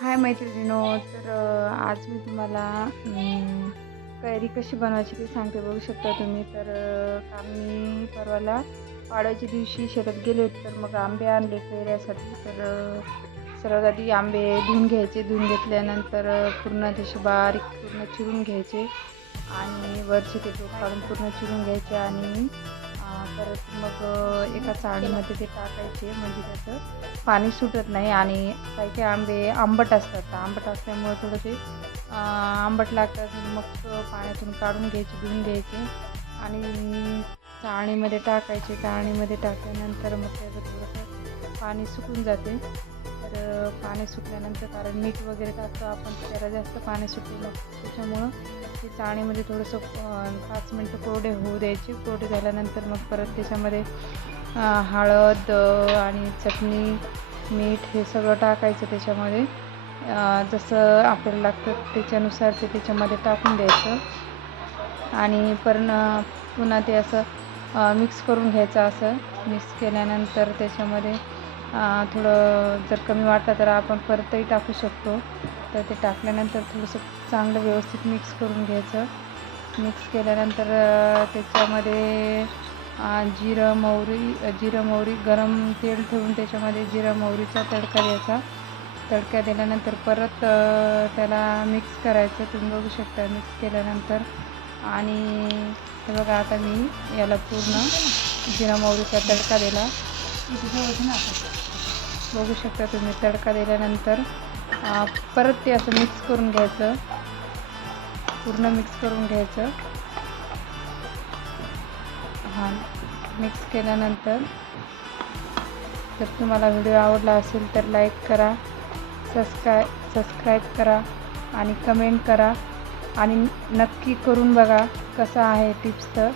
हाय मैत्रिणींनो, तर आज मी तुम्हाला कैरी कशी बनवायची ते सांगते. बघू शकता तुम्ही. तर काल मी परवाला पाडव्याच्या दिवशी शेतात गेले होते, तर मग आंबे आणले कैऱ्यासाठी. तर सर्वात आधी आंबे धुवून घ्यायचे. धुवून घेतल्यानंतर पूर्ण तसे बारीक पूर्ण चिरून घ्यायचे आणि वरचे ते टोक काढून पूर्ण चिरून घ्यायचे आणि परत मग एका चाळणीमध्ये ते टाकायचे, म्हणजे त्याचं पाणी सुटत नाही. आणि काही काही आंबे आंबट असतात, तर आंबट असल्यामुळे थोडं ते आंबट लागतात. मग पाण्यातून काढून घ्यायचे, धुवून घ्यायचे आणि चाळणीमध्ये टाकायचे. चाळणीमध्ये टाकल्यानंतर मग त्याचं थोडंसं पाणी सुकून जाते. तर पाणी सुटल्यानंतर, कारण मीठ वगैरे टाकतो आपण, त्याला जास्त पाणी सुटलं त्याच्यामुळं ते चाळणीमध्ये थोडंसं 5 मिनटं कोरडे होऊ द्यायचे. कोरडे झाल्यानंतर मग परत त्याच्यामध्ये हळद आणि चटणी, मीठ हे सगळं टाकायचं त्याच्यामध्ये. जसं आपल्याला लागतं त्याच्यानुसार ते त्याच्यामध्ये टाकून द्यायचं आणि पुन्हा ते असं मिक्स करून घ्यायचं. असं मिक्स केल्यानंतर त्याच्यामध्ये थोडं जर कमी वाटलं तर आपण परतही टाकू शकतो. तर ते टाकल्यानंतर थोडंसं चांगलं व्यवस्थित मिक्स करून घ्यायचं. मिक्स केल्यानंतर त्याच्यामध्ये जिरं मोहरी गरम तेल ठेवून त्याच्यामध्ये जिरं मोहरीचा तडका द्यायचा. तडका दिल्यानंतर परत त्याला मिक्स करायचं. तुम्ही बघू शकता मिक्स केल्यानंतर. आणि हे बघा, आता मी याला पूर्ण जिरा मोहरीचा तडका दिला. बघू शकता तुम्ही. तडका दिल्यानंतर परत ते असं मिक्स करून घ्यायचं, पूर्ण मिक्स करून घ्यायचं. मिक्स केल्यानंतर जर तुम्हाला व्हिडिओ आवडला असेल तर लाईक करा, सबस्क्राईब करा आणि कमेंट करा आणि नक्की करून बघा कसं आहे टिप्स. तर